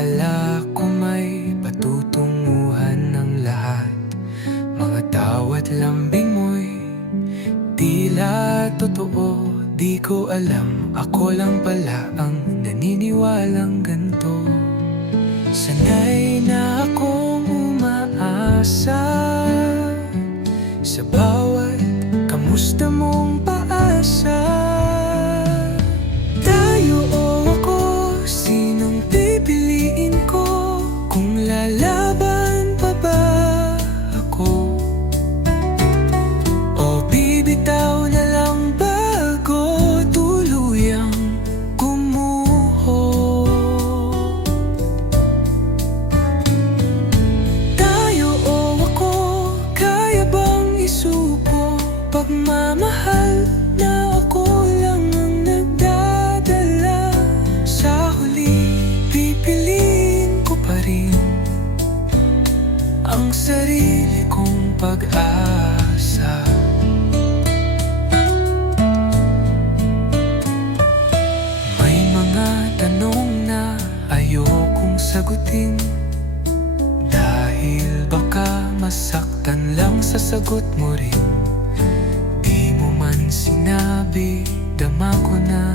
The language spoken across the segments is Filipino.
Akala ko may patutunguhan ng lahat. Mga tawa't lambing mo'y tila totoo. Di ko alam, ako lang pala ang naniniwalang ganito. Sanay na akong umaasa sa bawat kamusta mong paasa. Tayo o ako, sinong pipiliin ko? Kung lalaban pa ba ako? O bibitaw na lang bago tuluyang gumuho? Tayo o ako, kaya bang isuko? Pagmamahal na ako lang ang nagdadala. Sa huli, pipiliin ko pa rin ang sarili kong pag-asa. May mga tanong na ayokong sagutin, dahil baka masaktan lang sa sagot mo rin. Di mo man sinabi, dama ko na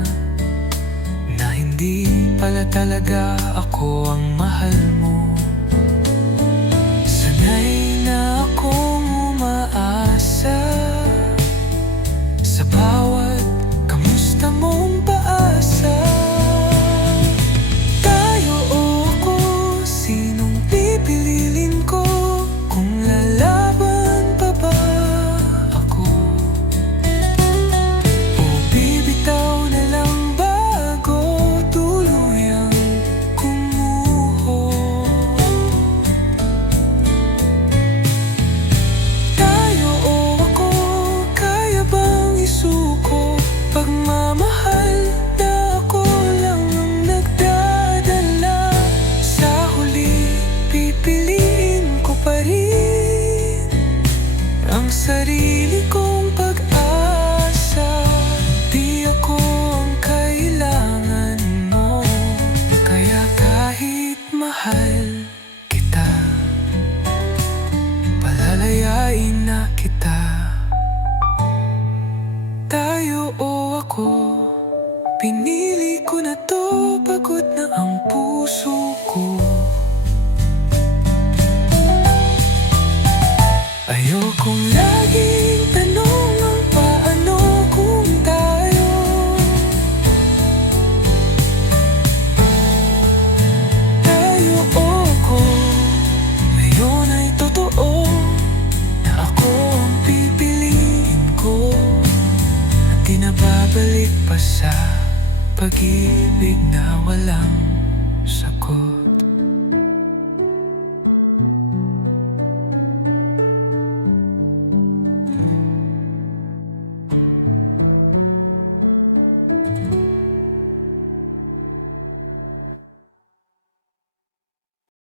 hindi pala talaga ako ang mahal mo. Sanay na akong umaasa sa bawat kamusta mong paasa. Tayo o ako, sinong pipiliin ko? Kung lalaban pa ba ako? O bibitaw na lang bago tuluyang gumuho? Tayo o ako, kaya bang isuko? Pagmamahal na ako lang ang nagdadala. Sa huli, pipiliin ko pa rin ang sarili kong pag-asa. Di ako ang kailangan mo, kaya kahit mahal kita, palalayain na kita. Tayo o ako, pinili ko na to, pagod na ang puso ko. Ayokong laging tanong ang paano kung tayo. Tayo o ako, ngayon ay totoo na ako ang pipiliin ko. At di na babalik pa sa pag-ibig na walang